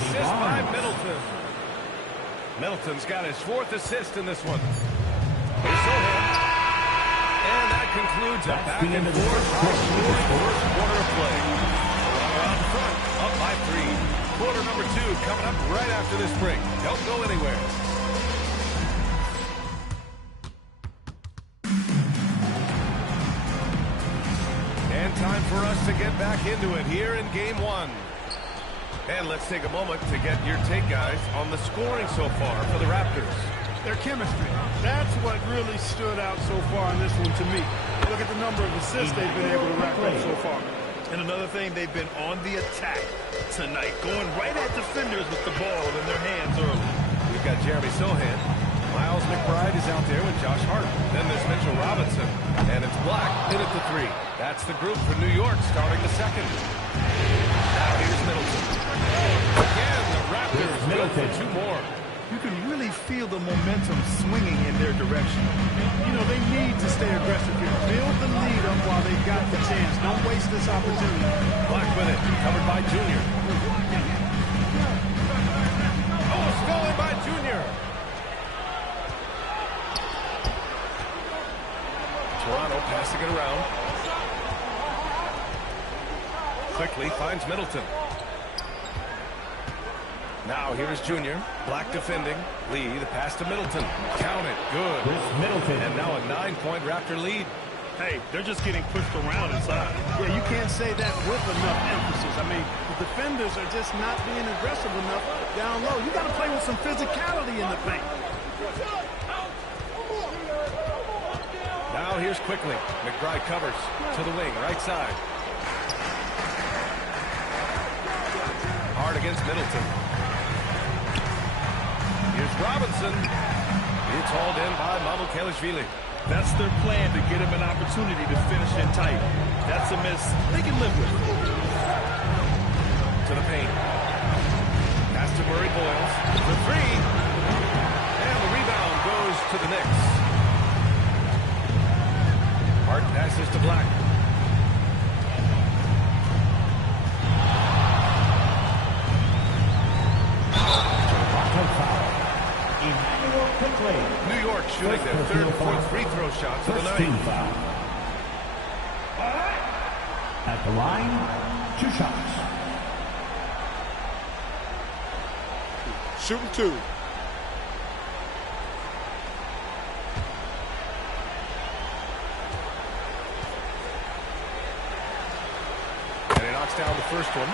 assist by Middleton. Middleton's got his 4th assist in this one. Here's Sohan. And that concludes a back and forth first quarter of play. Toronto out front, up by 3. Quarter number 2 coming up right after this break. Don't go anywhere. And time for us to get back into it here in Game 1. And let's take a moment to get your take, guys, on the scoring so far for the Raptors. Their chemistry. That's what really stood out so far in this one to me. Look at the number of assists they've been able to rack up so far. And another thing, they've been on the attack tonight, going right at defenders with the ball in their hands early. We've got Jeremy Sohan. Miles McBride is out there with Josh Hart. Then there's Mitchell Robinson. And it's Black in at the 3. That's the group for New York starting the second. Now here's Middleton. Again, the Raptors go for 2 more. You can really feel the momentum swinging in their direction. You know, they need to stay aggressive here. Build the lead up while they've got the chance. Don't waste this opportunity. Black with it, covered by Junior. Oh, stolen by Junior. Toronto passing it around. Quickly finds Middleton. Now here's Junior. Black defending. Lee, the pass to Middleton. Count it. Good. Middleton. And now a 9-point Raptor lead. Hey, they're just getting pushed around inside. Yeah, you can't say that with enough emphasis. I mean, the defenders are just not being aggressive enough down low. You got to play with some physicality in the paint. Now here's Quickly. McBride covers to the wing, right side. Hard against Middleton. Here's Robinson. It's hauled in by Mamukelashvili. That's their plan, to get him an opportunity to finish in tight. That's a miss they can live with. To the paint. Pass to Murray Boyles. The 3. And the rebound goes to the Knicks. Hart passes to Black. New York shooting their 3rd and 4th free throw shots of the night. Foul. At the line, 2 shots. Shooting 2. And he knocks down the first one.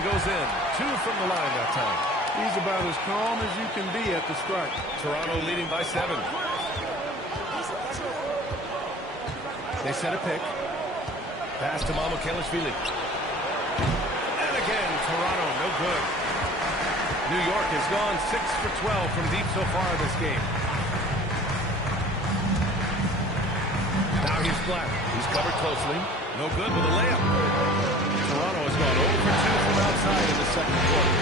Goes in. 2 from the line that time. He's about as calm as you can be at the strike. Toronto leading by 7. They set a pick. Pass to Mamukelashvili. And again, Toronto, no good. New York has gone 6 for 12 from deep so far this game. Now here's Black. He's covered closely. No good with a layup. Toronto has gone 0 for 2 from outside in the second quarter.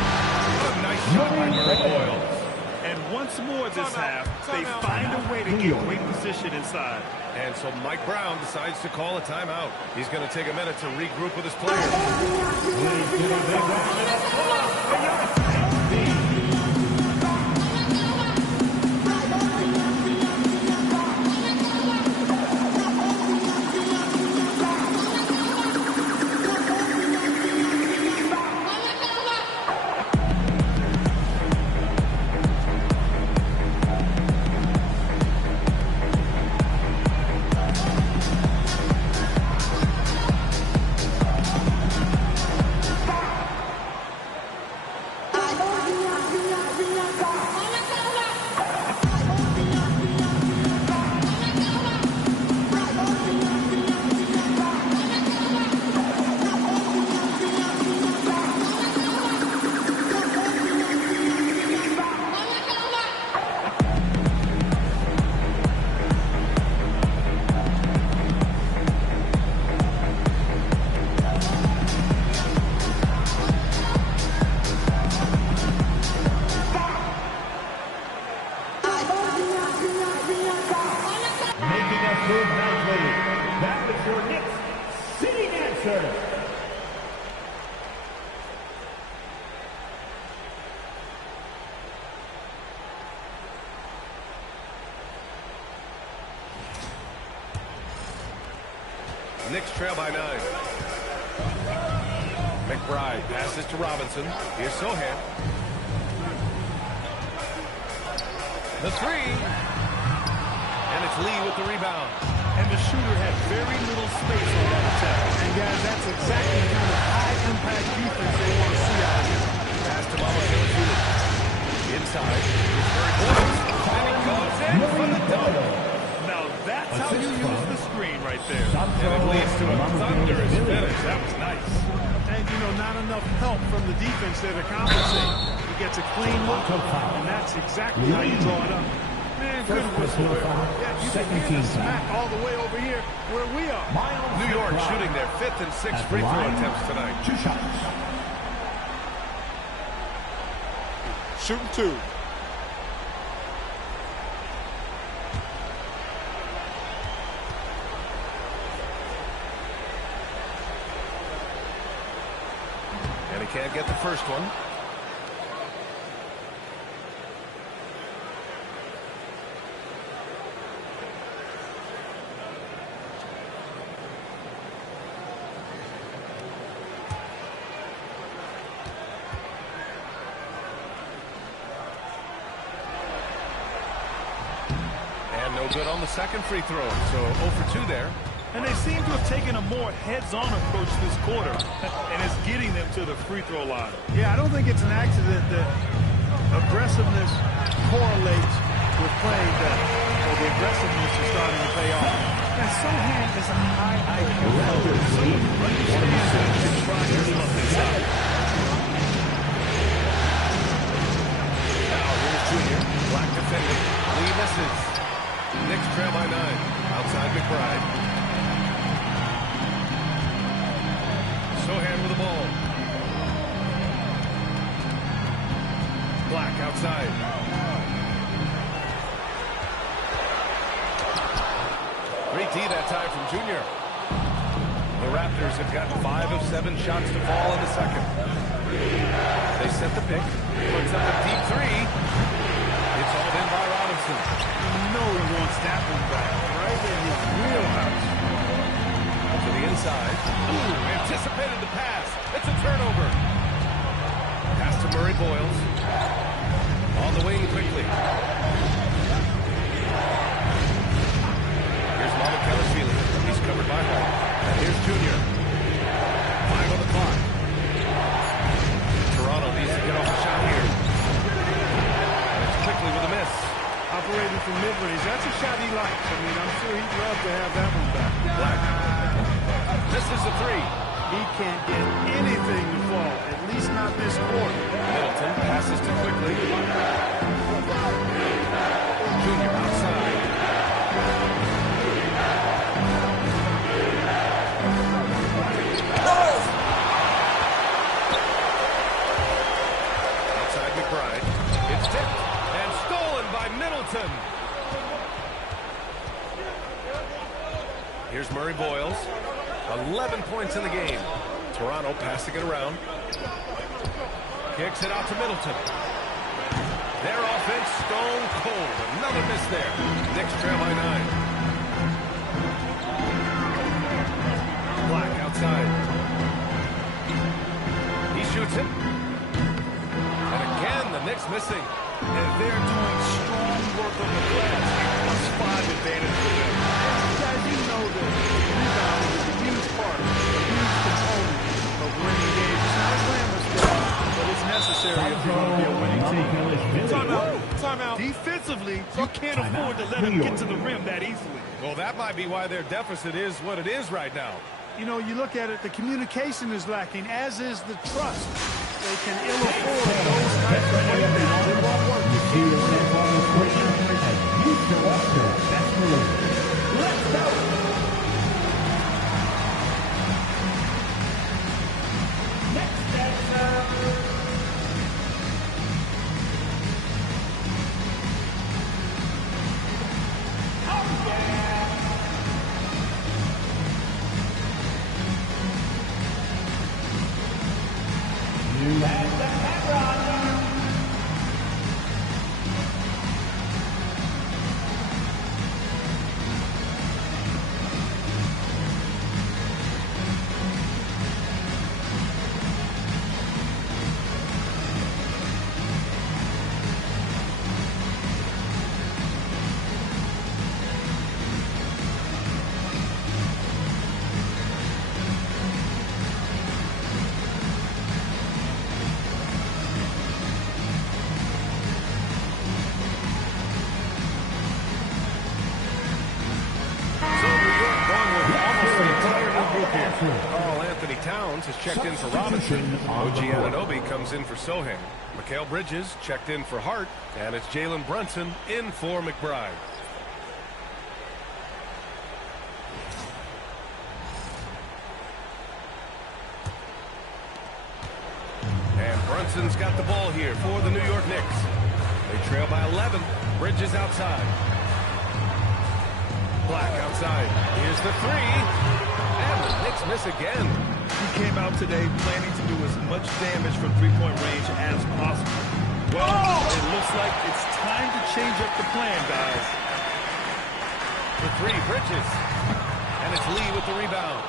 What a nice shot by Murray Boyles. And once more this half, they find a way to get great position inside. And so Mike Brown decides to call a timeout. He's going to take a minute to regroup with his players. Knicks trail by 9. McBride passes to Robinson. Here's Sohan. The three. And it's Lee with the rebound. And the shooter had very little space on that attack. And guys, that's exactly the kind of high-impact defense they want to see out here. Pass to Mamakela. Inside. It's Murray Boyles. And he goes in for the dunk. Now that's how you use the screen right there. And it leads to a thunderous finish. That was nice. And, you know, not enough help from the defense there to compensate. He gets a clean look, and that's exactly how you draw it up. Man, good whistle there. Yeah, you can hear the smack all the way over here where we are. New York shooting their 5th and 6th free throw attempts tonight. 2 shots. Shooting 2. And he can't get the first one. And no good on the second free throw. So 0 for 2 there. And they seem to have taken a more heads-on approach this quarter, and it's getting them to the free throw line. Yeah, I don't think it's an accident that aggressiveness correlates with playing better. So the aggressiveness is starting to pay off. And Sohan is a high IQ player, so he understands that he should try his luck this out. Now here's Junior. Black defending. Lee misses. Knicks trail by 9. Outside McBride. Sohan with the ball. Black outside. Great D that time from Junior. The Raptors have gotten 5 of 7 shots to fall in the second. They set the pick. Puts up a deep three. It's all in by Robinson. You know he wants that one back, right in his wheelhouse. To the inside. Ooh, anticipated the pass. It's a turnover. Pass to Murray Boyles. On the wing quickly. Here's Mamakela. He's covered by Hall. And here's Junior. 5 on the clock. Toronto needs to get off the shot here. And it's quickly with a miss. Operating from mid-range. That's a shot he likes. I mean, I'm sure he'd love to have that one back. Black. Misses the three. He can't get anything to fall, at least not this quarter. Middleton passes too quickly. Junior outside. Outside McBride. It's tipped and stolen by Middleton. Here's Murray Boyles. 11 points in the game. Toronto passing it around. Kicks it out to Middleton. Their offense stone cold. Another miss there. Knicks trail by 9. Black outside. He shoots it. And again, the Knicks missing. And they're doing strong work on the glass. +5 advantage for them. Guys, you know that rebounding is a huge part, a huge component of winning games. It's not a glamorous job, but it's necessary if you're going to be a winning team. Timeout. Defensively, you can't afford to let them get to the rim that easily. Well, that might be why their deficit is what it is right now. You know, you look at it, the communication is lacking, as is the trust. They can ill afford those types of breakdowns. It won't work. You see the performance question as you show up to best move. Let's go. Next answer. You have the camera. Carl Anthony Towns has checked in for Robinson. OG Anunoby comes in for Sohan. Mikal Bridges checked in for Hart. And it's Jalen Brunson in for McBride. And Brunson's got the ball here for the New York Knicks. They trail by 11. Bridges outside. Black outside. Here's the three. And the Knicks miss again. He came out today planning to do as much damage from three-point range as possible. Well, it looks like it's time to change up the plan, guys. The three, Bridges. And it's Lee with the rebound.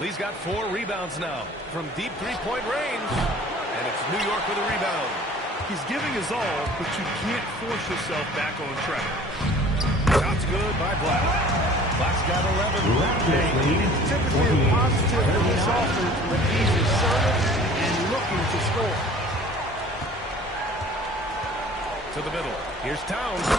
Lee's got 4 rebounds now from deep three-point range. And it's New York with a rebound. He's giving his all, but you can't force yourself back on track. Shots good by Black. Black's got 11. Typically a positive for this offense when he's assertive and looking to score. To the middle. Here's Towns. Oh,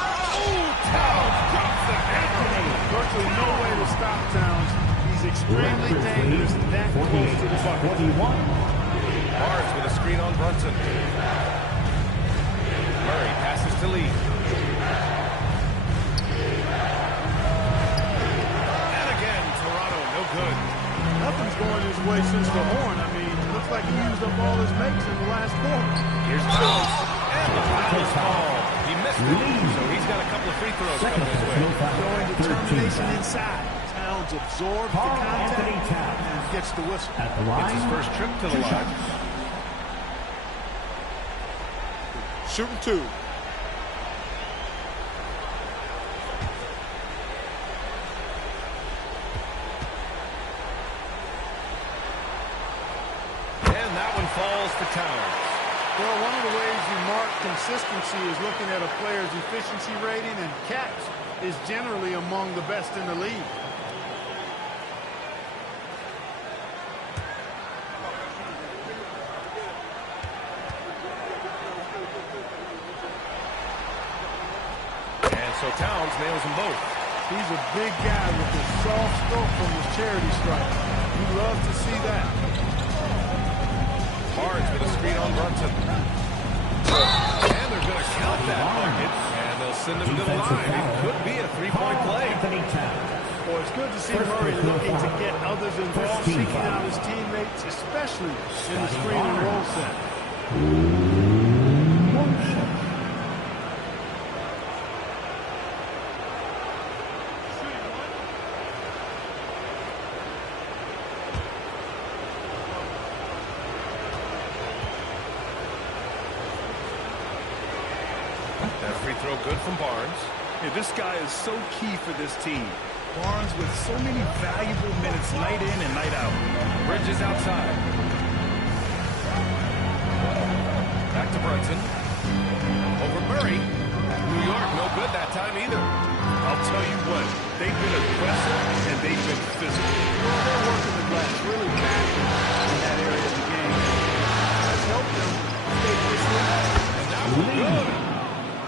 Towns drops the hammer. Virtually no way to stop Towns. He's extremely dangerous that close to the bucket. Barnes with a screen on Brunson. Murray passes to Lee. And again, Toronto, no good. Nothing's going his way since the horn. I mean, it looks like he used up all his makes in the last quarter. Here's Towns. And the foul is called. He missed it, so he's got a couple of free throws coming his way. Showing determination inside. Towns absorbs the contact and gets the whistle. It's his first trip to the line. Shooting 2. And that one falls to Towns. Well, one of the ways you mark consistency is looking at a player's efficiency rating, and Cat is generally among the best in the league. And so Towns nails them both. He's a big guy with a soft stroke from his charity stripe. You love to see that. Barnes with a screen on Brunson. And they're going to count that bucket. And they'll send him to the line. It could be a three-point play. Well, it's good to see Murray looking to get others involved, seeking out his teammates, especially in the screen and roll set. That free throw good from Barnes. Yeah, this guy is so key for this team. Barnes with so many valuable minutes night in and night out. Bridges outside. Back to Brunson. Over Murray. New York no good that time either. I'll tell you what, they've been aggressive and they've been physical. Well, they're working the glass really bad in that area of the game. That's helped them stay disciplined. And that was good.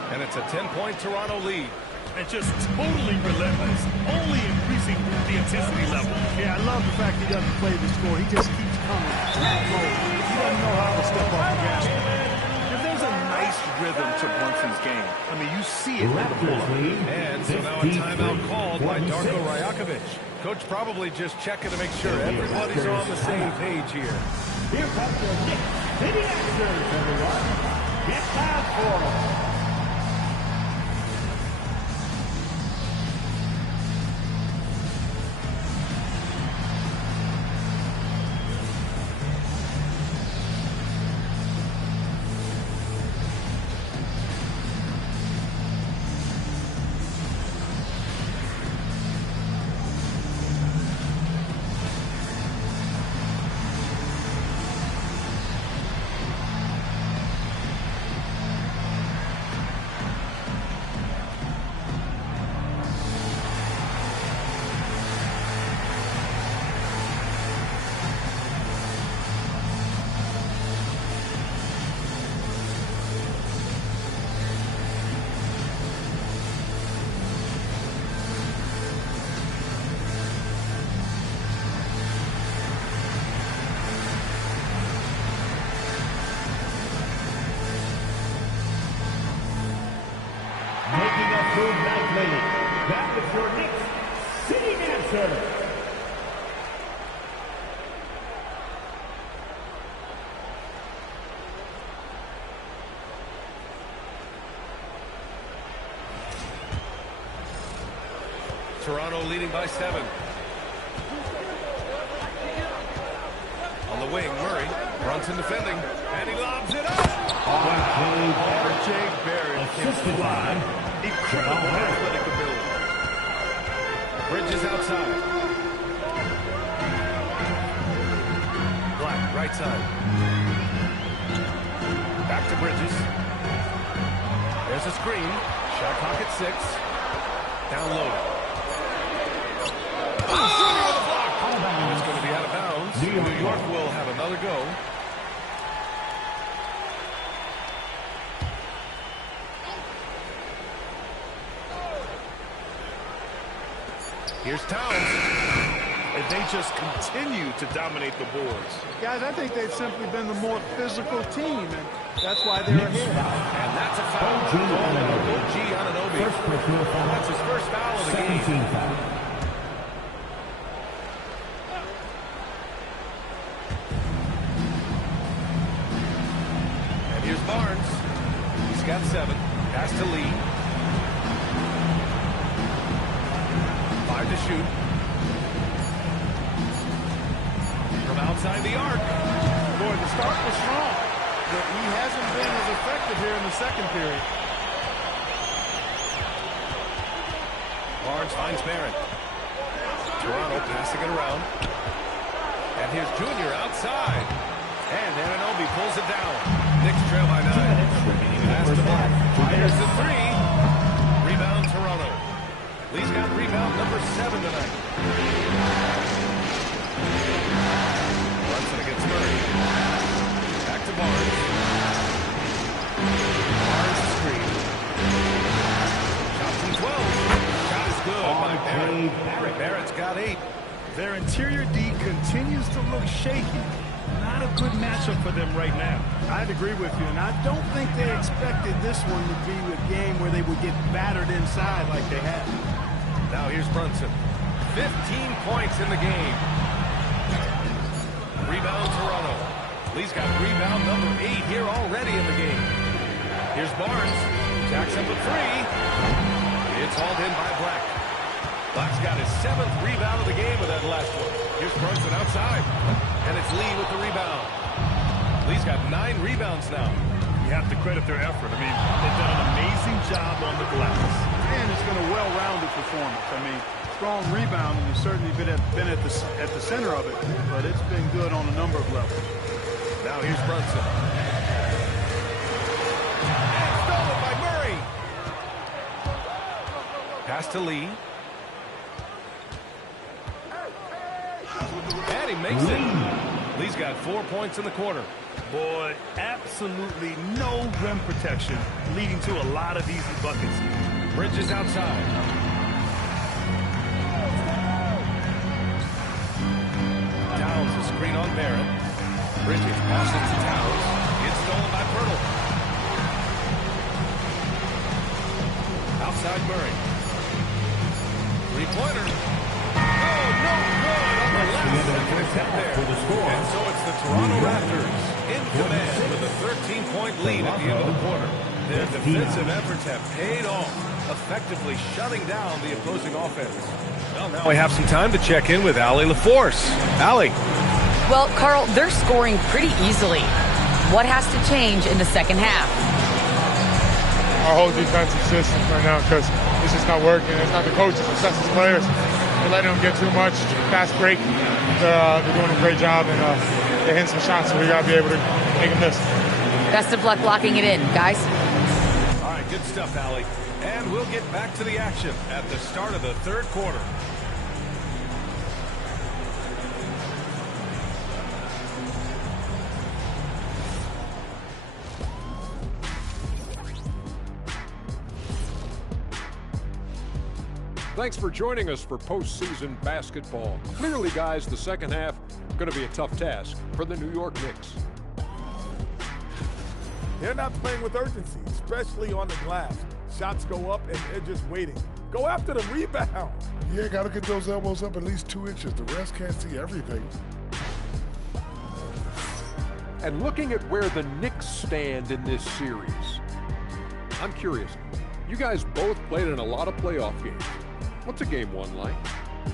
And it's a 10-point Toronto lead. And just totally relentless, only increasing the intensity level. Yeah, I love the fact he doesn't play the score. He just keeps coming. He doesn't know how to step off the gas. And there's a nice rhythm to Brunson's game. I mean, you see it in the pull-up. And so now a timeout called by Darko Rajakovic. Coach probably just checking to make sure everybody's on the same page here. Here comes the Knicks City Axers, everyone. Get loud for them. service. Toronto leading by 7. On the wing, Murray. Brunson defending. And he lobs it up. R.J. Barrett can fly. Incredible athletic ability. Bridges outside. Black, right side. Back to Bridges. There's a screen. Shot clock at 6. Down low. It's going to be out of bounds. New York will have another go. Here's Towns. And they just continue to dominate the boards. Guys, I think they've simply been the more physical team, and that's why they're ahead. And that's a foul. OG Anunoby. First personal foul. That's his first foul of the game. 17 foul. And here's Barnes. He's got 7. Pass to Lee. 5 to shoot. From outside the arc. Boy, the start was strong, but he hasn't been as effective here in the second period. Barnes finds Barrett. Toronto passing it around. And here's Junior outside. And Anunoby pulls it down. Knicks trail by 9. Pass to Black. Fires the 3. Rebound Toronto. Lee's got rebound number 7 tonight. Brunson against Murray. Back to Barnes. Barnes screen. Shot from 12. Shot is good by Barrett. Barrett's got 8. Their interior D continues to look shaky. Not a good matchup for them right now. I'd agree with you, and I don't think they expected this one to be a game where they would get battered inside like they have. Now here's Brunson. 15 points in the game. Rebound Toronto. Lee's got rebound number 8 here already in the game. Here's Barnes. Jacks up a 3. It's hauled in by Black. Black's got his 7th rebound of the game with that last one. Here's Brunson outside. And it's Lee with the rebound. Lee's got 9 rebounds now. You have to credit their effort. I mean, they've done an amazing job on the glass. And it's been a well-rounded performance. I mean, strong rebounding has certainly been at the center of it, but it's been good on a number of levels. Now here's Brunson. And stolen by Murray. Pass to Lee. And he makes it. Lee's got 4 points in the quarter. Boy, absolutely no rim protection, leading to a lot of easy buckets. Bridges outside. Towns a screen on Barrett. Bridges passes to Towns. It's stolen by Pirtle. Outside Murray. Three-pointer. Oh, no good on the last second attempt there. And so it's the Toronto Raptors in command with a 13-point lead at the end of the quarter. Their defensive efforts have paid off, effectively shutting down the opposing offense. Well, now we have some time to check in with Allie LaForce. Allie. Well, Carl, they're scoring pretty easily. What has to change in the second half? Our whole defensive system right now, because it's just not working. It's not the coaches, it's us as players. They're letting them get too much. Fast break. They're doing a great job, and they're hitting some shots, so we got to be able to make them miss. Best of luck blocking it in, guys. All right, good stuff, Allie. And we'll get back to the action at the start of the third quarter. Thanks for joining us for postseason basketball. Clearly, guys, the second half going to be a tough task for the New York Knicks. They're not playing with urgency, especially on the glass. Shots go up, and they're just waiting. Go after the rebound. Yeah, got to get those elbows up at least 2 inches. The rest can't see everything. And looking at where the Knicks stand in this series, I'm curious. You guys both played in a lot of playoff games. What's a game one like?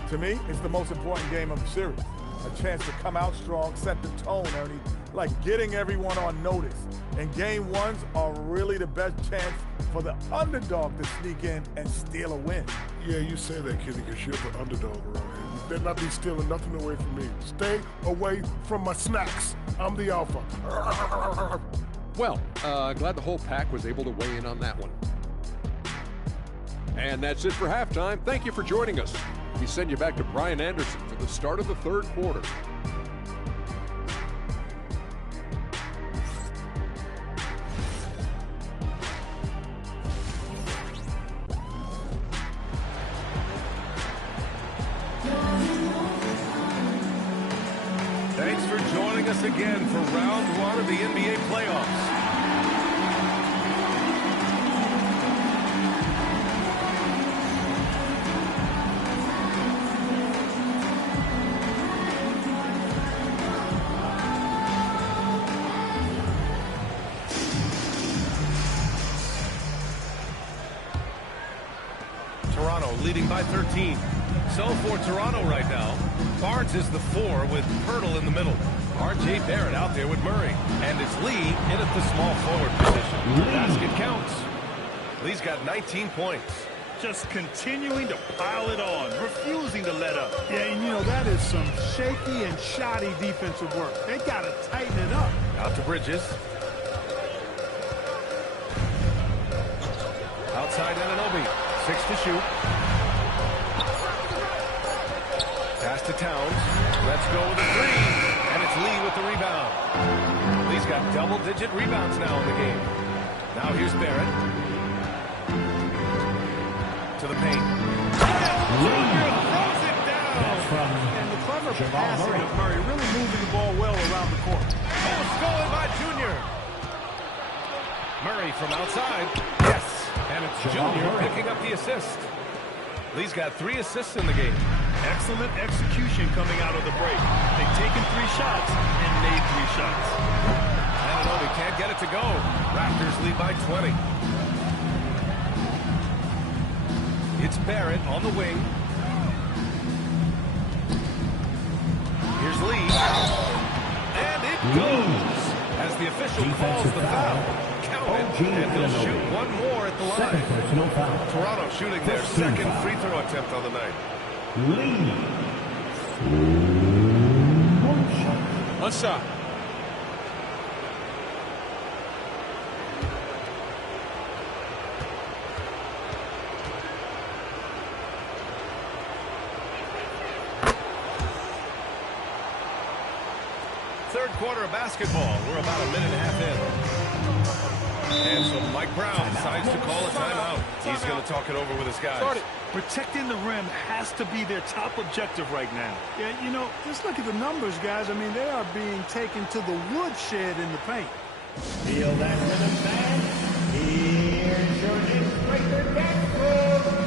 To me, it's the most important game of the series. A chance to come out strong, set the tone, Ernie, like getting everyone on notice. And game ones are really the best chance for the underdog to sneak in and steal a win. Yeah, you say that, Kenny, because you're the underdog around here. You better not be stealing nothing away from me. Stay away from my snacks. I'm the alpha. Well, glad the whole pack was able to weigh in on that one. And that's it for halftime. Thank you for joining us. We send you back to Brian Anderson for the start of the third quarter. Thanks for joining us again for round one of the NBA playoffs. Toronto leading by 13. So for Toronto right now, Barnes is the 4 with Pirtle in the middle. R.J. Barrett out there with Murray. And it's Lee in at the small forward position. The basket counts. Lee's got 19 points. Just continuing to pile it on, refusing to let up. Yeah, and you know, that is some shaky and shoddy defensive work. They got to tighten it up. Out to Bridges. Outside Anunoby. 6 to shoot. Pass to Towns. Let's go with a 3. And it's Lee with the rebound. Lee's got double-digit rebounds now in the game. Now here's Barrett. To the paint. Junior throws it down. And the clever passing of Murray, really moving the ball well around the court. Oh, stolen by Junior. Murray from outside. Yes. And it's Junior picking up the assist. Lee's got 3 assists in the game. Excellent execution coming out of the break. They've taken 3 shots and made 3 shots. Anunoby can't get it to go. Raptors lead by 20. It's Barrett on the wing. Here's Lee. And it goes. As the official calls the foul. Count it, and he'll shoot one more at the line. Toronto shooting their second free throw attempt on the night. One shot. Third quarter of basketball. We're about a minute and a half in. And so Mike Brown decides to call a timeout. He's going to talk it over with his guys. Protecting the rim has to be their top objective right now. Yeah, you know, just look at the numbers, guys. I mean, they are being taken to the woodshed in the paint. Feel that rhythm, man. Here's your Icebreaker Backflip.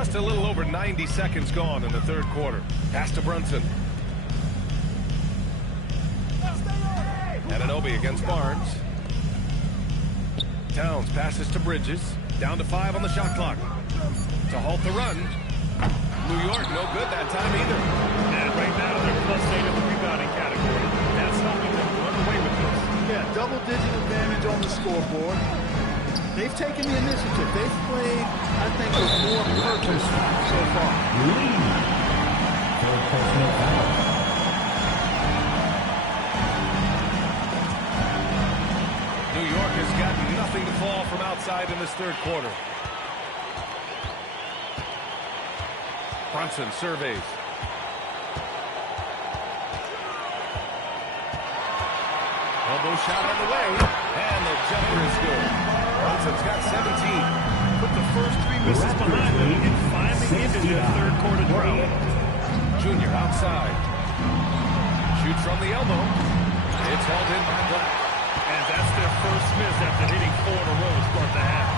Just a little over 90 seconds gone in the third quarter. Pass to Brunson. Anunoby against Barnes. Towns passes to Bridges. Down to 5 on the shot clock. To halt the run. New York, no good that time either. And right now, they're +8 in the rebounding category. That's helping them run away with this. Yeah, double-digit advantage on the scoreboard. They've taken the initiative. They've played, I think, with more purpose so far. Third personal foul. New York has got nothing to fall from outside in this third quarter. Brunson surveys. Elbow shot on the way, and the jumper is good. Brunson's got 17. Put the first 3 misses behind them and finally ended their third quarter drought. Junior outside. Shoots from the elbow. It's held in by Black. And that's their first miss after hitting 4 in a row to start the half.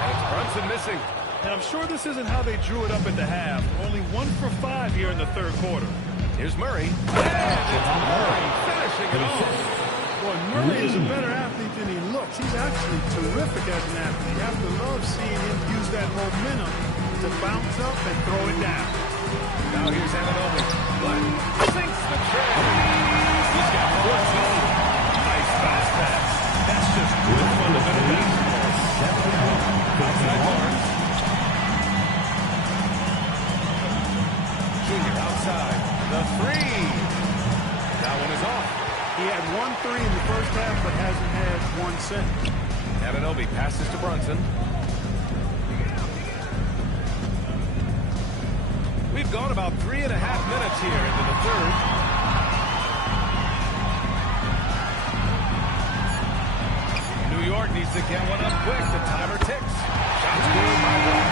And it's Brunson missing. And I'm sure this isn't how they drew it up at the half. Only 1 for 5 here in the third quarter. Here's Murray. And it's Murray finishing it off. Boy, Murray is a better athlete than he looks. He's actually terrific as an athlete. You have to love seeing him use that momentum to bounce up and throw it down. Now here's Anunoby. Black sinks the tray. He's got 14. Nice fast pass. That's just good fundamental basketball. Outside Barnes. Junior outside. The 3. That one is off. He had 1 3 in the first half, but hasn't had 1 since. Anunoby passes to Brunson. We've gone about 3.5 minutes here into the third. New York needs to get one up quick. The timer ticks. Shots good by Black.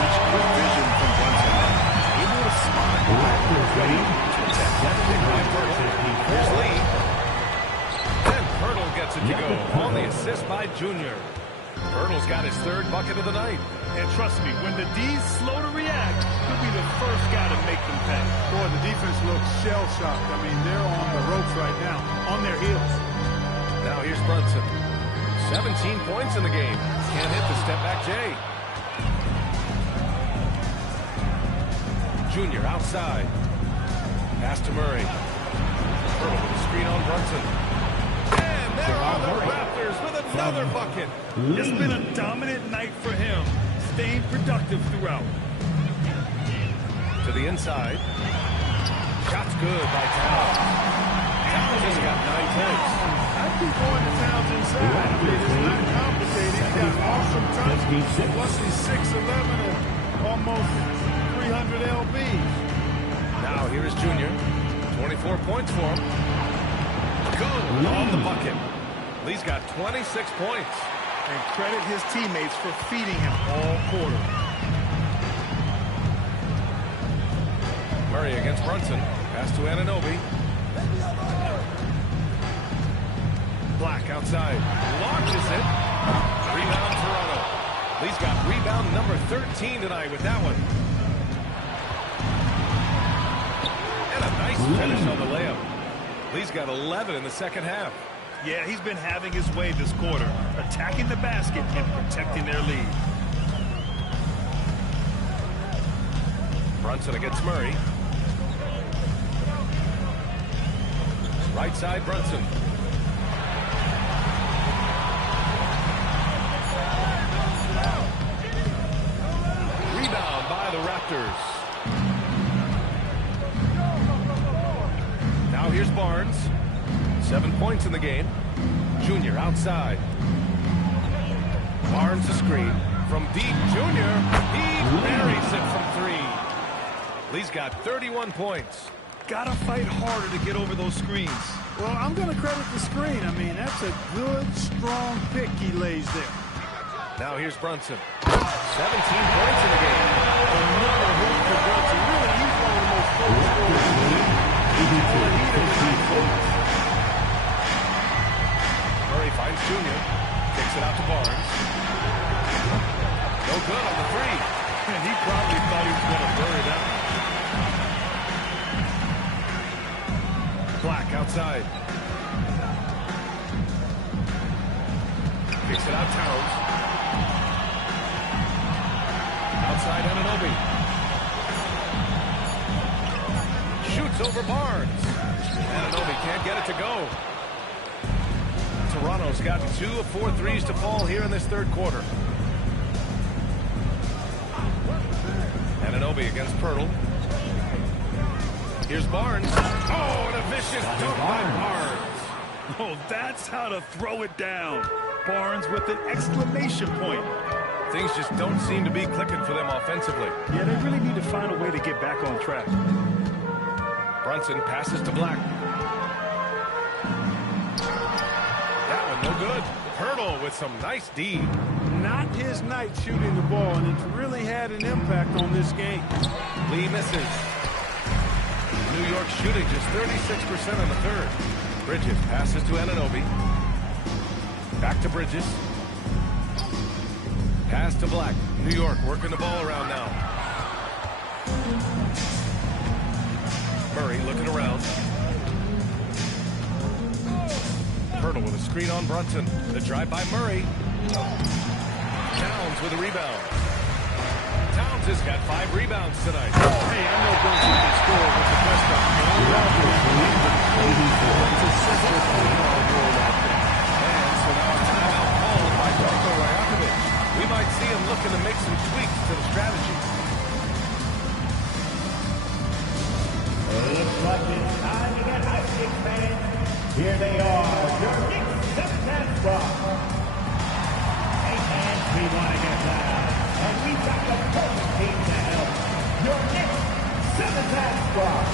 Such good vision from Brunson. Able to spot it. Here's Lee. And Pirtle gets it to go on the assist by Junior. Pirtle's got his 3rd bucket of the night. And trust me, when the D's slow to react, he'll be the first guy to make them pay. Boy, the defense looks shell-shocked. I mean, they're on the ropes right now, on their heels. Now here's Brunson. 17 points in the game. Can't hit the step-back J. Junior outside. Pass to Murray. Pirtle with a screen on Brunson. And there are the Raptors with another bucket. It's been a dominant night for him, staying productive throughout. To the inside. Shot's good by Towns. Towns has got 9 points. I'd be going to Towns inside. I mean, it's not complicated. He's got awesome touch. Plus he's 6'11" and almost 300 lbs. Now here is Junior. 24 points for him. Good on the bucket. Lee's got 26 points. And credit his teammates for feeding him all quarter. Murray against Brunson. Pass to Anunoby. Black outside. Launches it. Rebound Toronto. Lee's got rebound number 13 tonight with that one. And a nice finish on the layup. Lee's got 11 in the second half. Yeah, he's been having his way this quarter, attacking the basket and protecting their lead. Brunson against Murray. Right side, Brunson. Rebound by the Raptors. Now here's Barnes. 7 points in the game. Junior outside. Barnes a screen. From deep, Junior. He buries it from 3. Lee's got 31 points. Gotta fight harder to get over those screens. Well, I'm going to credit the screen. I mean, that's a good, strong pick he lays there. Now here's Brunson. 17 points in the game. Another hoop for Brunson. Really, he's one of the most focused scorers in the league. Murray finds Junior. Kicks it out to Barnes. No good on the three. And he probably thought he was going to bury that one. Black outside. Kicks it out, Towns. Outside Anunoby. Shoots over Barnes. Anunoby can't get it to go. Toronto's got 2 of 4 threes to fall here in this third quarter. Anunoby against Pirtle. Here's Barnes. Oh, and a vicious dunk by Barnes. Oh, that's how to throw it down. Barnes with an exclamation point. Things just don't seem to be clicking for them offensively. Yeah, they really need to find a way to get back on track. Brunson passes to Black. That one no good. Pirtle with some nice D. Not his night shooting the ball, and it's really had an impact on this game. Lee misses. New York shooting just 36% in the third. Bridges passes to Anunoby. Back to Bridges. Pass to Black. New York working the ball around now. Murray looking around. Pirtle with a screen on Brunson. The drive by Murray. Towns with a rebound. Towns has got 5 rebounds tonight. Hey, I know Brunson can score with the best of them. And so now a timeout called by Darko Rajakovic. We might see him looking to make some tweaks to the strategy. Looks like it's time to get high, Knicks fans. Here they are, your Knicks 7-10 squad. Hey fans, we want to get loud, and we've got the perfect team to help. Your Knicks 7-10 squad.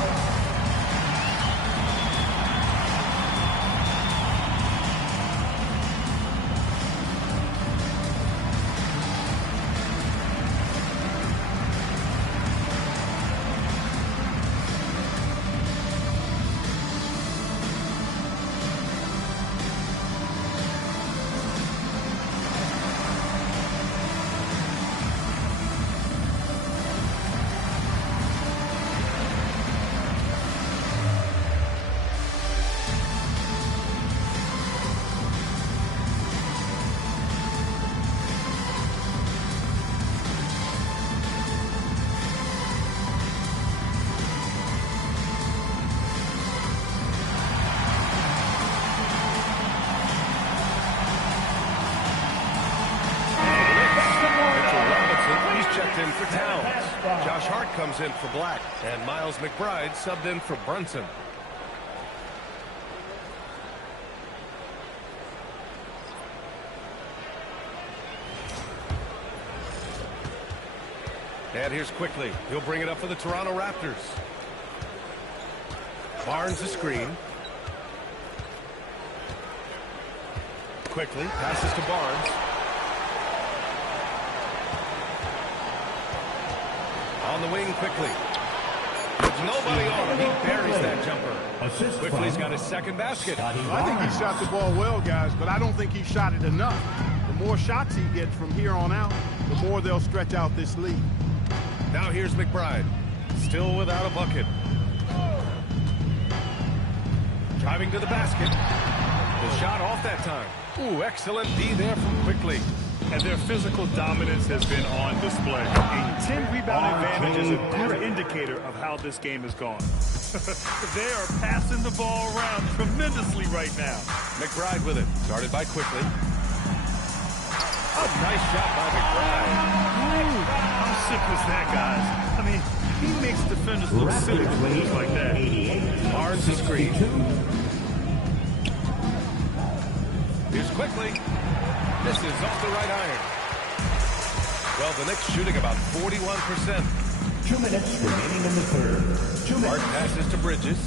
In for Towns. Josh Hart comes in for Black, and Miles McBride subbed in for Brunson. And here's Quickly. He'll bring it up for the Toronto Raptors. Barnes a screen. Quickly passes to Barnes. On the wing Quickly. There's nobody on. He buries that jumper. Quickly's got his second basket. I think he shot the ball well, guys, but I don't think he shot it enough. The more shots he gets from here on out, the more they'll stretch out this lead. Now here's McBride. Still without a bucket. Driving to the basket. The shot off that time. Ooh, excellent D there from Quickly. And their physical dominance has been on display. A 10-rebound advantage is a clear indicator of how this game has gone. They are passing the ball around tremendously right now. McBride with it. Started by Quickly. Oh, nice shot by McBride. Ooh, how sick was that, guys? I mean, he makes defenders look silly with moves like that. Barnes the screen. Here's Quickly. This is off the right iron. Well, the Knicks shooting about 41%. 2 minutes remaining in the third. 2 minutes. Hart passes to Bridges.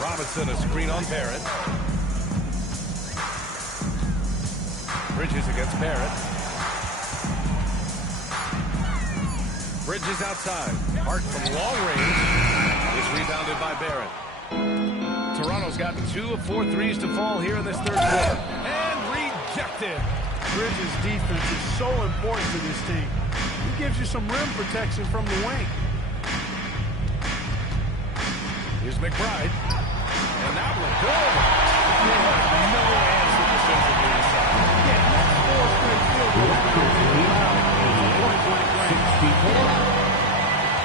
Robinson a screen on Barrett. Bridges against Barrett. Bridges outside. Hart from long range is rebounded by Barrett. Toronto's gotten 2 of 4 threes to fall here in this third quarter. And rejected. Bridges' defense is so important to this team. He gives you some rim protection from the wing. Here's McBride. And that one good. No answer defensively inside. Yeah, that's 4 straight field goals.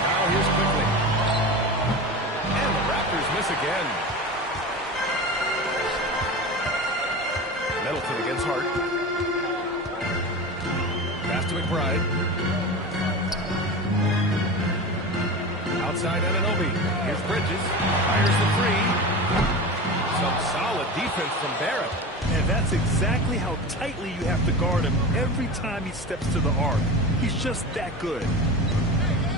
Now here's Quickly. And the Raptors miss again. Middleton against Hart. Pass to McBride. Outside Anunoby. Here's Bridges. Fires the three. Some solid defense from Barrett. And that's exactly how tightly you have to guard him every time he steps to the arc. He's just that good.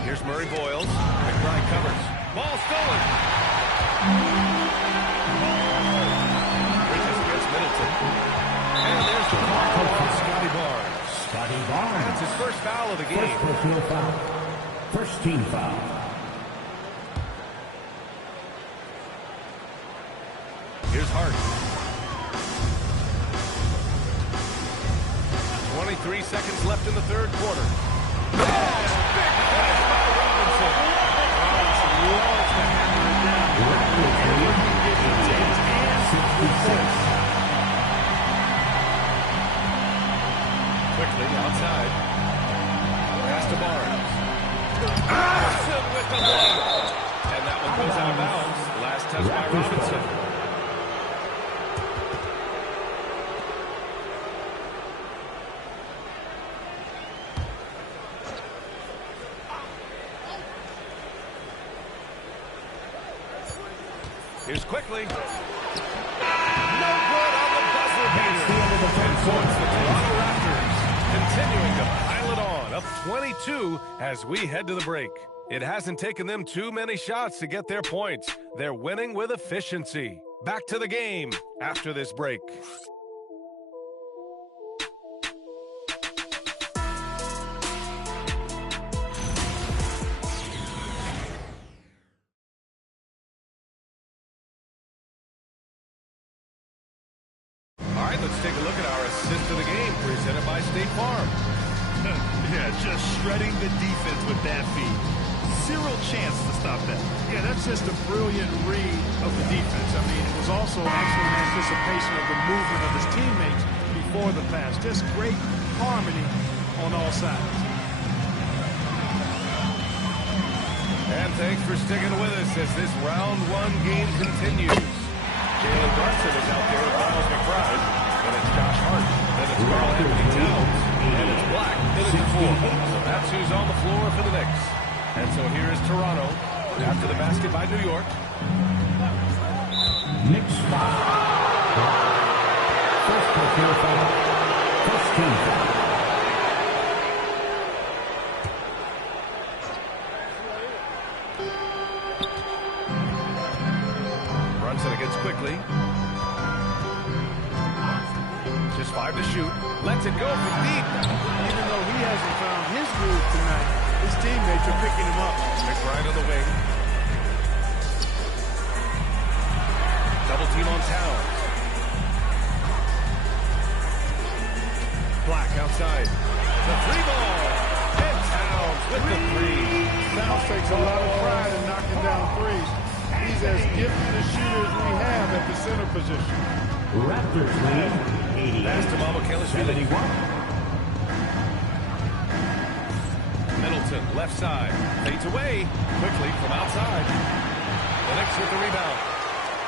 Here's Murray Boyles. McBride covers. Ball stolen. Bridges against Middleton. And there's the foul on Scotty Barnes. Scotty Barnes. That's his first foul of the game. First personal foul. First team foul. Here's Hart. 23 seconds left in the third quarter. Big pass by Robinson. Robinson loves to hammer it down. And give you 10 and 66. Quickly outside. Pass to Barnes. Robinson with the block. And that one goes out of bounds. Last touch by Robinson. Here's Quickly. No good on the buzzer beater. And so it's the Toronto Raptors continuing to pile it on, up 22 as we head to the break. It hasn't taken them too many shots to get their points. They're winning with efficiency. Back to the game after this break. Let's take a look at our assist of the game presented by State Farm. Yeah, just shredding the defense with that feed. Zero chance to stop that. Yeah, that's just a brilliant read of the defense. I mean, it was also excellent anticipation of the movement of his teammates before the pass. Just great harmony on all sides. And thanks for sticking with us as this round one game continues. Jalen Brunson is out there with Miles McBride. Then it's Josh Hart. Then it's Karl Anthony Towns. And it's Black. Then it's DeFore. So that's who's on the floor for the Knicks. And so here is Toronto after the basket by New York. Knicks foul. First personal foul. First team foul. Brunson against Quickly. Just 5 to shoot. Lets it go from deep. Even though he hasn't found his groove tonight, his teammates are picking him up. McBride on the wing. Double team on Towns. Black outside. The three ball. And Towns with the three. Towns takes a lot of pride in knocking down threes. He's as gifted a shooter as we have at the center position. Raptors lead 80. Pass to Mamukelashvili. Middleton, left side. Fades away. Quickly from outside. The Knicks with the rebound.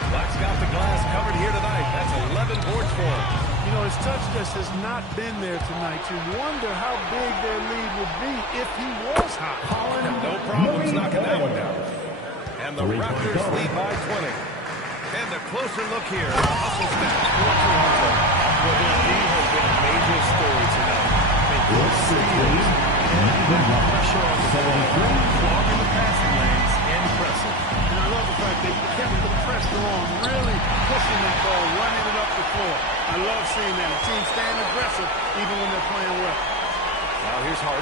Black's got the glass covered here tonight. That's 11 boards for him. You know, his touch just has not been there tonight. You wonder how big their lead would be if he was hot. No problems knocking that one down. And the Raptors lead by 20. And a closer look here. The hustle snap for Toronto. Well, their lead has been a major story tonight. Pressure on the ball, clogging the passing lanes, and pressing. And I love the fact they kept the pressure on, really pushing that ball, running it up the floor. I love seeing that. The team staying aggressive even when they're playing well. Now here's Hart.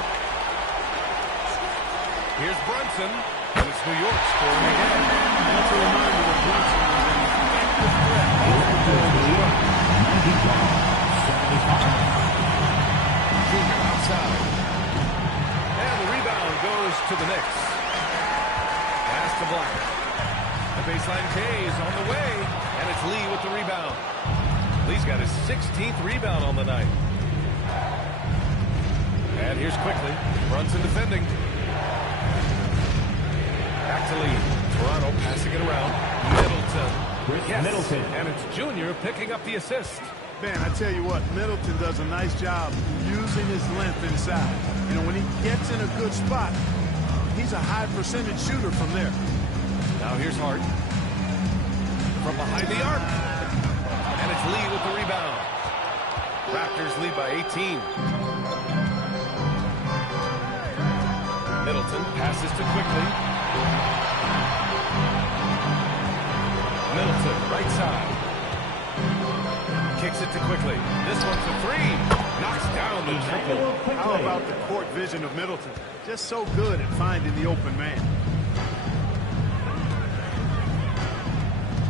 Here's Brunson. And it's New York scoring again. That's a reminder that Brunson is an effective threat. to the Knicks. Pass to Black. The baseline K is on the way, and it's Lee with the rebound. Lee's got his 16th rebound on the night. And here's quickly. Brunson defending. Back to Lee. Toronto passing it around. Middleton. Yes. Middleton. And it's Junior picking up the assist. Man, I tell you what, Middleton does a nice job using his length inside. You know, when he gets in a good spot, he's a high percentage shooter from there. Now here's Hart. From behind the arc. And it's Lee with the rebound. Raptors lead by 18. Middleton passes to Quickly. Middleton, right side. Kicks it to Quickly. This one's a three. Knocks down the triple. How about the court vision of Middleton? Just so good at finding the open man.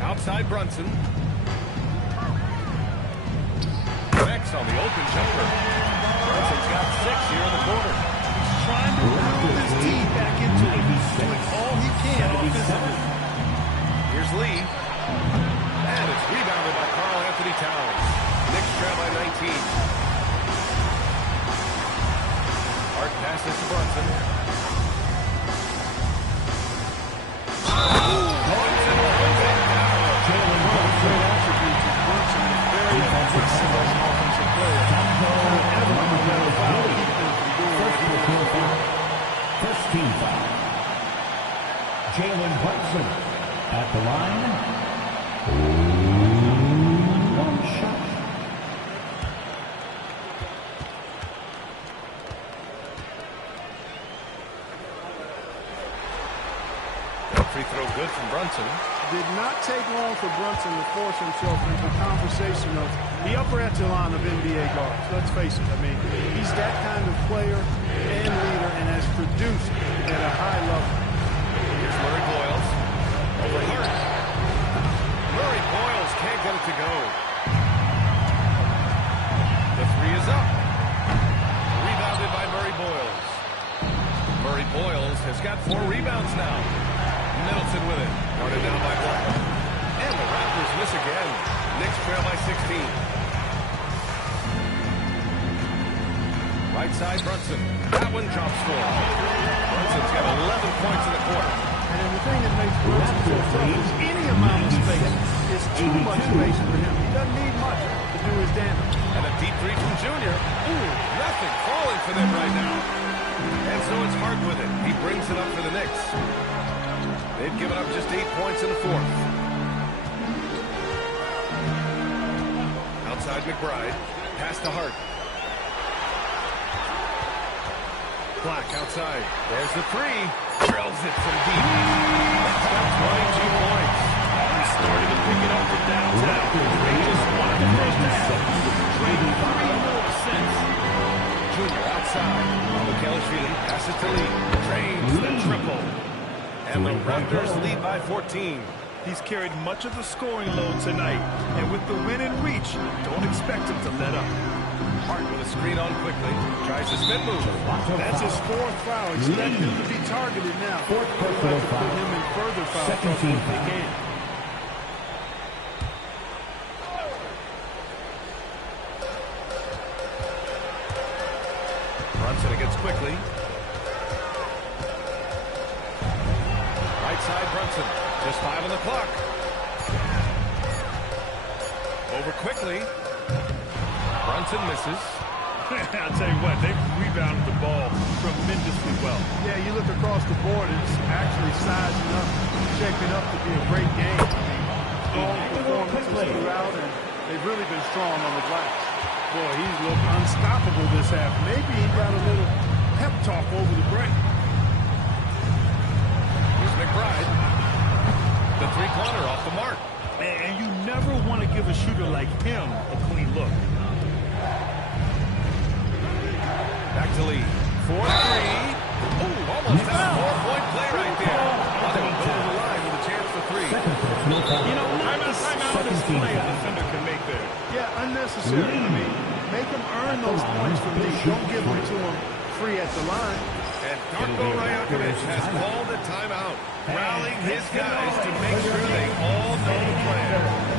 Outside Brunson. Connects on the open jumper. Brunson's got 6 here in the quarter. He's trying to pull his team back into it. He's doing all he can offensively. Here's Lee. And it's rebounded by Karl Anthony Towns. Knicks trail by 19. Hart passes to Brunson. First team foul. Jalen Brunson at the line. One shot. Free throw good from Brunson. Did not take long for Brunson to force himself into a conversation of the upper echelon of NBA guards. Let's face it, I mean, he's that kind of player and leader and has produced at a high level. Here's Murray Boyles. Over Hart. Murray Boyles can't get it to go. The three is up. Rebounded by Murray Boyles. Murray Boyles has got 4 rebounds now. Middleton with it. Guarded down by Black. And the Raptors miss again. Knicks trail by 16. Right side, Brunson. That one drops for him. Brunson's got 11 points in the quarter. And the thing that makes Brunson so tough is any amount of space is too much space for him. He doesn't need much to do his damage. And a deep three from Junior. Ooh, nothing falling for them right now. And so it's Hart with it. He brings it up for the Knicks. They've given up just 8 points in the fourth. Outside McBride. Pass to Hart. Black outside. There's the three. Drills it from deep. That's got 22 points. He's starting to pick it up from downtown. They just won the first half. Trading 3 more since. Junior outside. Kelly passes to Lee. Drains the triple. And the Raptors lead by 14. He's carried much of the scoring load tonight. And with the win in reach, don't expect him to let up. Hart with a screen on quickly. Tries to spin move. That's his 4th foul. Expect him to be targeted now. 4th personal Put foul. him in further foul. Second team foul. Brunson against quickly. Right side Brunson. Just 5 on the clock. Over quickly. Brunson misses. I'll tell you what, they've rebounded the ball tremendously well. Yeah, you look across the board, it's actually sizing up, shaping up to be a great game. Strong performances throughout, and they've really been strong on the glass. Boy, he's looked unstoppable this half. Maybe he got a little pep talk over the break. Here's McBride. The three-pointer off the mark. And you never want to give a shooter like him a clean look. Back to Lee. 4-3. Ooh, almost had a 4-point play right there. Well, they will go to the line with a chance for 3. You know, not a soundest play a defender can make there. Yeah, unnecessary. I mean, make him earn those points from me. Don't give them to him free at the line. And Darko Rajakovic has called a timeout, rallying his guys to make sure they all know the plan.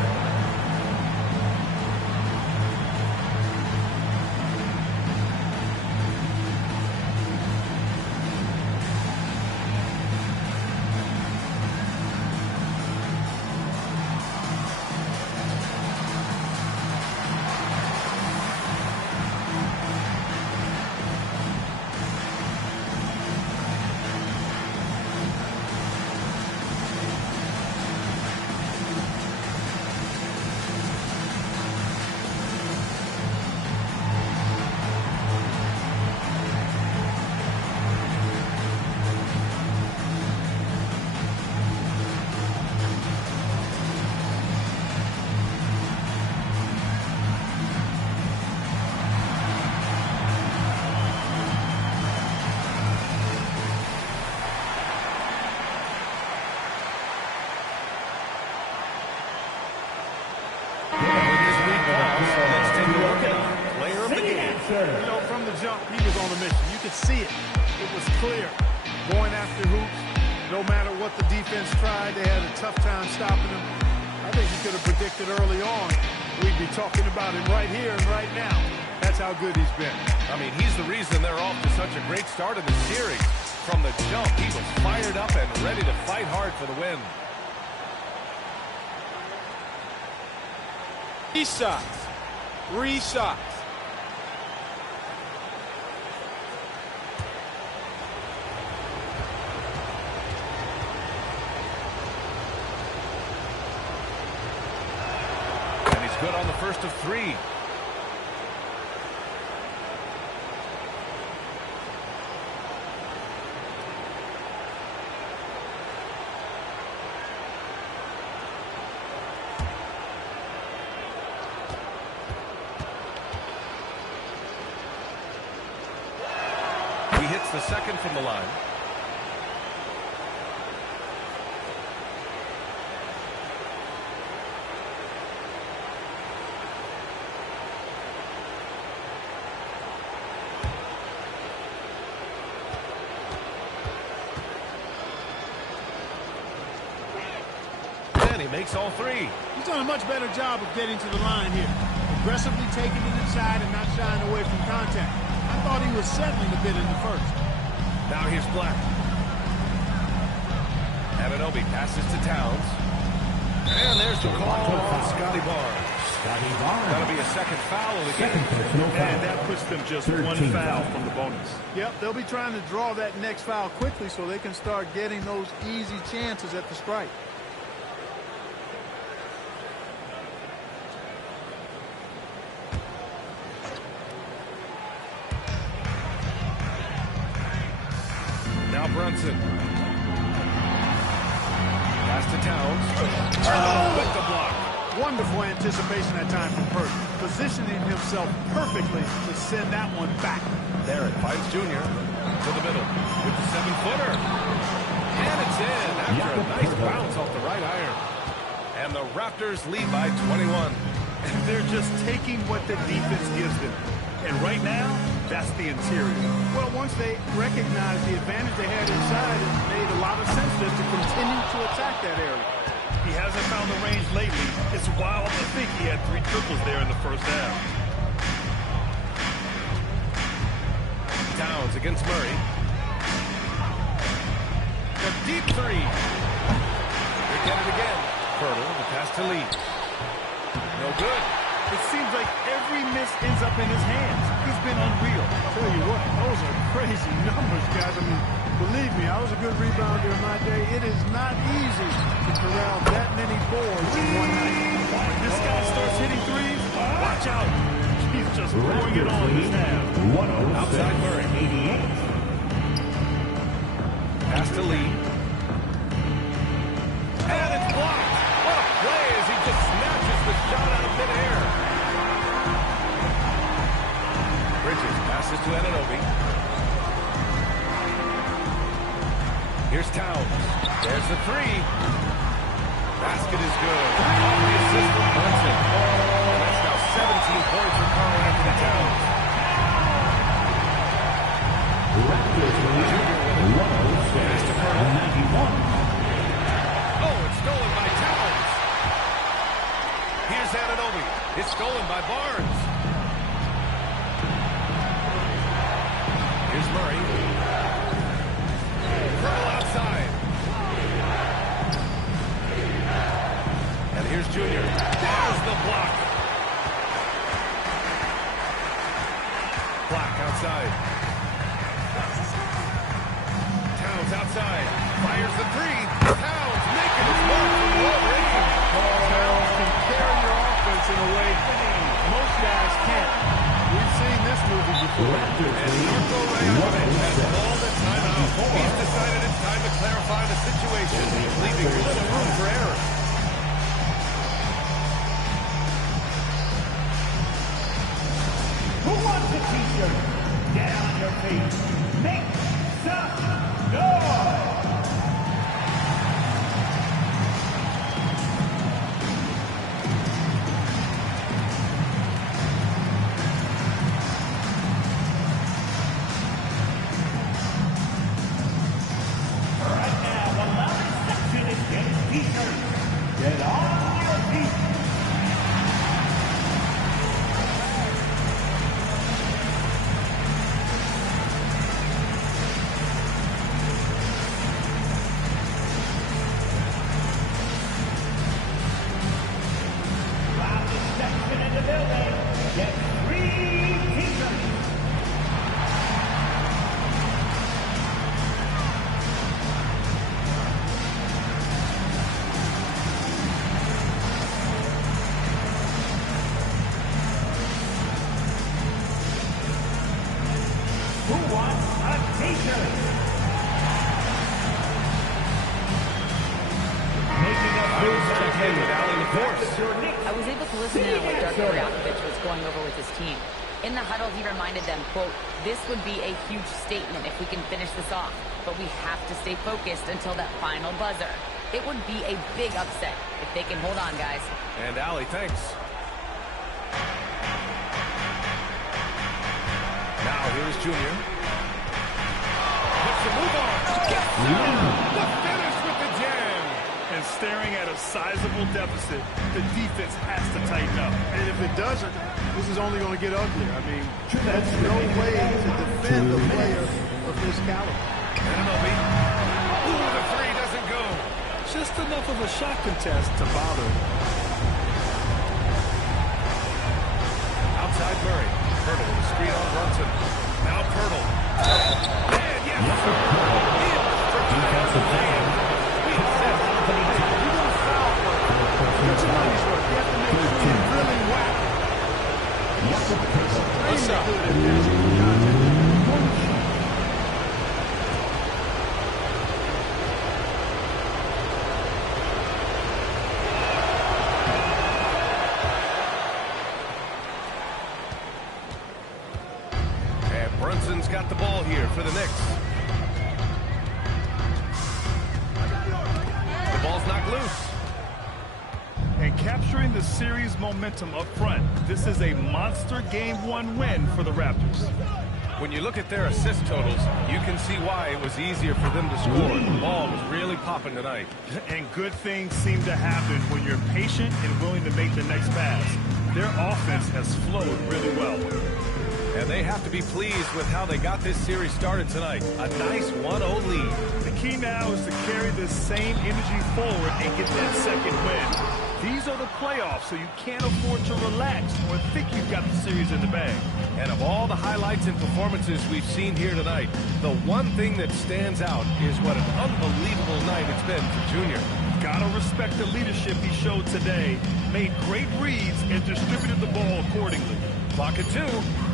From the jump, he was on a mission. You could see it. It was clear. Going after hoops, no matter what the defense tried, they had a tough time stopping him. I think you could have predicted early on we'd be talking about him right here and right now. That's how good he's been. I mean, he's the reason they're off to such a great start in the series. From the jump, he was fired up and ready to fight hard for the win. 3 shots. 3 shots. Good on the first of 3. He hits the second from the line. He makes all 3. He's done a much better job of getting to the line here. Aggressively taking it inside and not shying away from contact. I thought he was settling a bit in the first. Now here's Black. Anunoby passes to Towns. And there's the call on Scotty Barnes. That'll be a second foul of the game. And that puts them just 1 foul from the bonus. Yep, they'll be trying to draw that next foul quickly so they can start getting those easy chances at the strike. Brunson. Pass to Towns. With the block. Wonderful anticipation that time from Pert. Positioning himself perfectly to send that one back. Barrett finds Junior to the middle with the 7-footer. And it's in after a nice bounce off the right iron. And the Raptors lead by 21. And they're just taking what the defense gives them. And right now, that's the interior. Well, once they recognized the advantage they had inside, it made a lot of sense to continue to attack that area. He hasn't found the range lately. It's wild to think he had 3 triples there in the first half. Towns against Murray. The deep 3. They get it again. Fertile, the pass to Lee. No good. It seems like every miss ends up in his hands. He's been unreal. I'll tell you what, those are crazy numbers, guys. I mean, believe me, I was a good rebounder in my day. It is not easy to corral that many boards in one night. When this guy starts hitting threes, watch out. He's just pouring it on this half. Outside Murray. Pass to Lee. And it's blocked. What a play as he just snatches the shot out of midair. Bridges passes to Anunoby. Here's Towns. There's the 3. Basket is good. Off the assist from Brunson. And that's now 17 points for Karl Anthony Towns. It's stolen by Barnes. Here's Murray. Curl outside. And here's Junior. There's the block. Block outside. Towns outside. Fires the three. Towns making his mark from long range. Towns can carry your offense in a way most guys can't. We've seen this movie before. And Marco Rayovic has called a timeout. He's decided it's time to clarify the situation, leaving little room for error. Who wants a t-shirt? Get on your feet. Make some noise. Right now, the loudest section is getting t-shirts. Get on your feet. Loudest section in the building. Get 3 t-shirts. Who wants a t-shirt? Making up news Again with Allie LaForce. I was able to listen in on what Darko Rakovic was going over with his team. In the huddle, he reminded them, quote, "This would be a huge statement if we can finish this off, but we have to stay focused until that final buzzer. It would be a big upset if they can hold on, guys." And Allie, thanks. Now here's Junior. Puts the move on. Gets the finish with the jam. And staring at a sizable deficit, the defense has to tighten up. And if it doesn't, this is only going to get ugly. I mean, that's no way to defend a player of this caliber. Anunoby. Ooh, the three doesn't go. Just enough of a shot contest to bother him. Outside Murray. Pirtle with a screen on Brunson. Now Pirtle. And yes, sir. For defensive man. Get your money's worth. You have to make sure you really whack. What's up? Good at this. And Brunson's got the ball here for the Knicks. The ball's knocked loose. And capturing the series momentum up front, this is a monster Game 1 win for the Raptors. When you look at their assist totals, you can see why it was easier for them to score. The ball was really popping tonight. And good things seem to happen when you're patient and willing to make the next pass. Their offense has flowed really well. And they have to be pleased with how they got this series started tonight. A nice 1-0 lead. The key now is to carry this same energy forward and get that second win. These are the playoffs, so you can't afford to relax or think you've got the series in the bag. And of all the highlights and performances we've seen here tonight, the one thing that stands out is what an unbelievable night it's been for Junior. Gotta respect the leadership he showed today. Made great reads and distributed the ball accordingly. Clock at 2.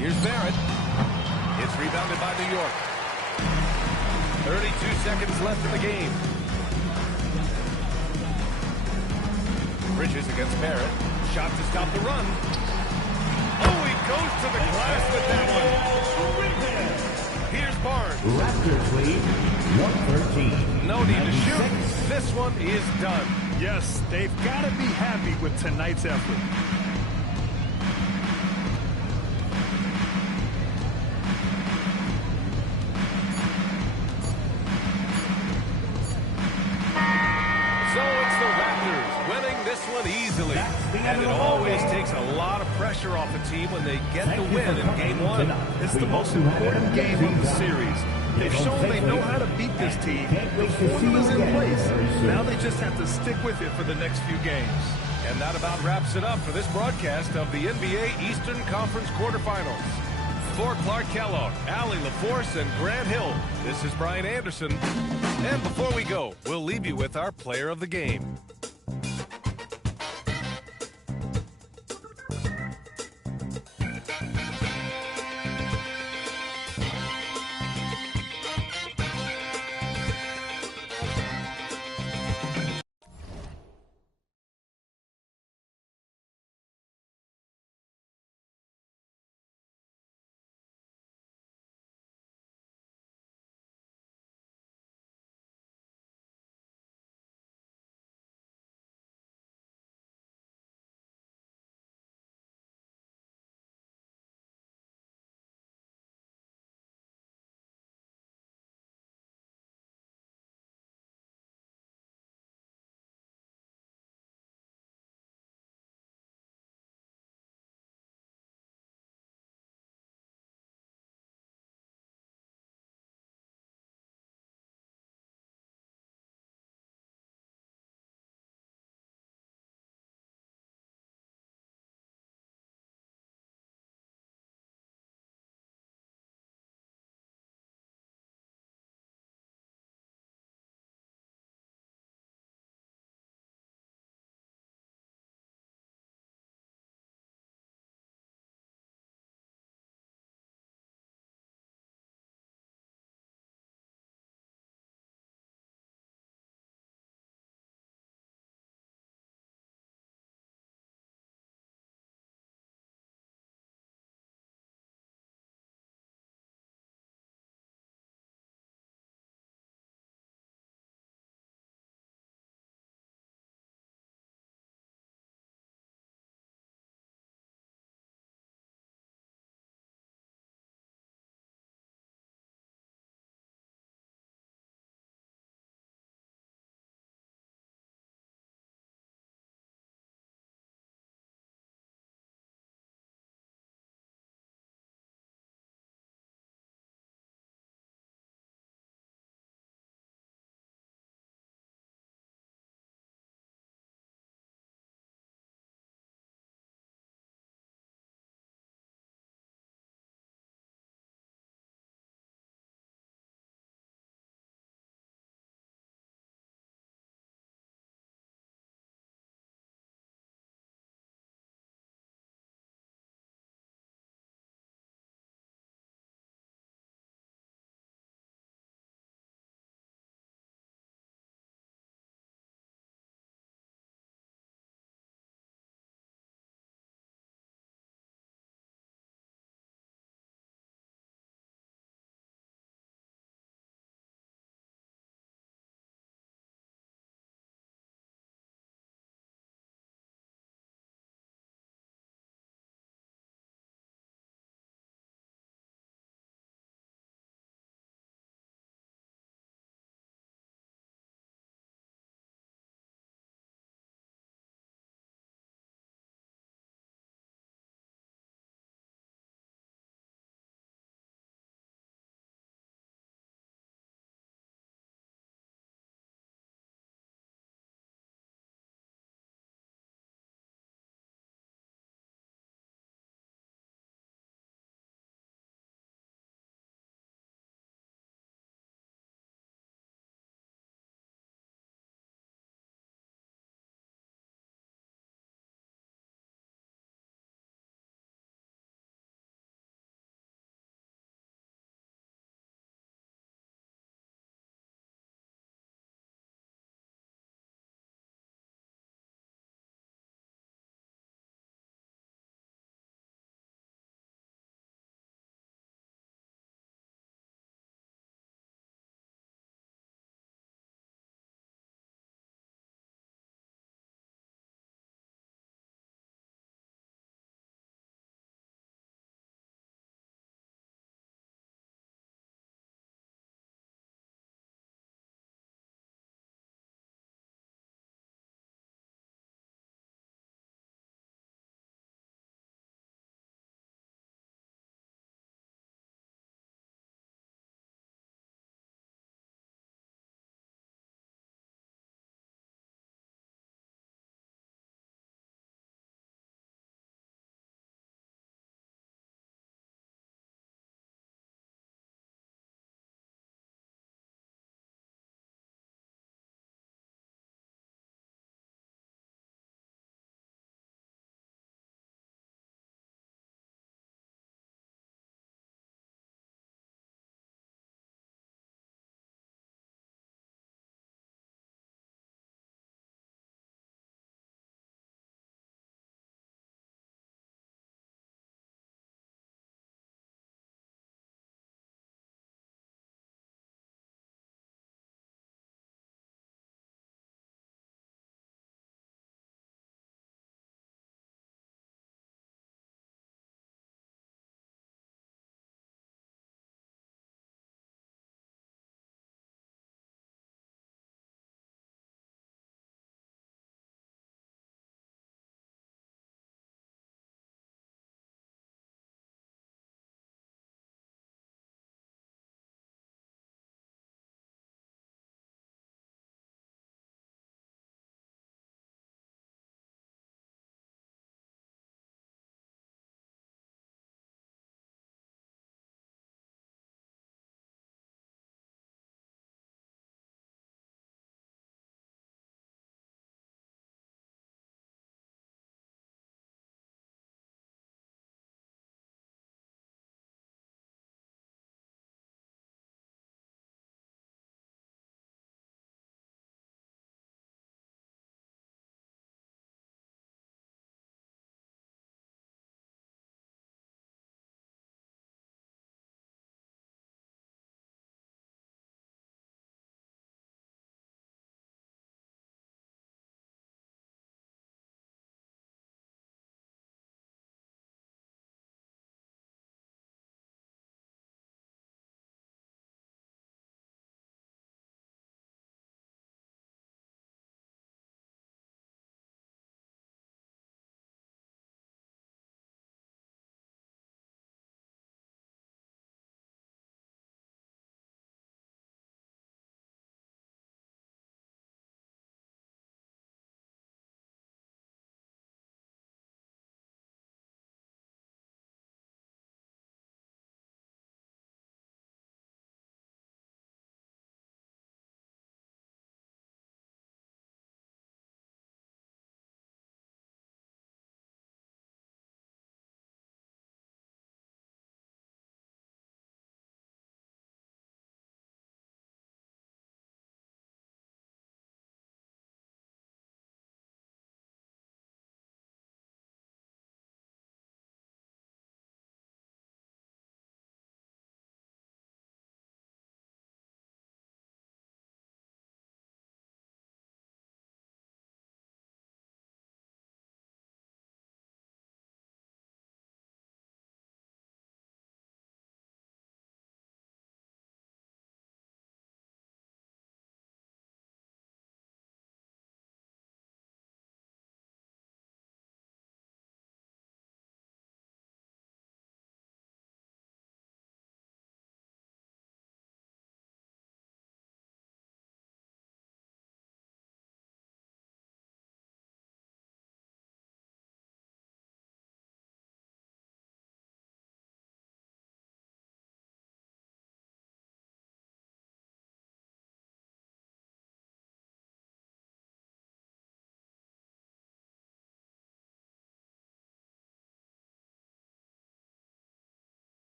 Here's Barrett. It's rebounded by New York. 32 seconds left in the game. Bridges against Barrett. Shot to stop the run. Oh, he goes to the glass with that one. Here's Barnes. Raptors lead 113. No need to shoot. This one is done. Yes, they've got to be happy with tonight's effort. So it's the Raptors winning this this one easily. And it always takes a lot of pressure off a team when they get the win in game one. It's the most important game of the series. They've shown they know how to beat this team. The formula's in place. Now they just have to stick with it for the next few games. And that about wraps it up for this broadcast of the NBA Eastern Conference quarterfinals. For Clark Kellogg, Allie LaForce, and Grant Hill, this is Brian Anderson. And before we go, we'll leave you with our player of the game.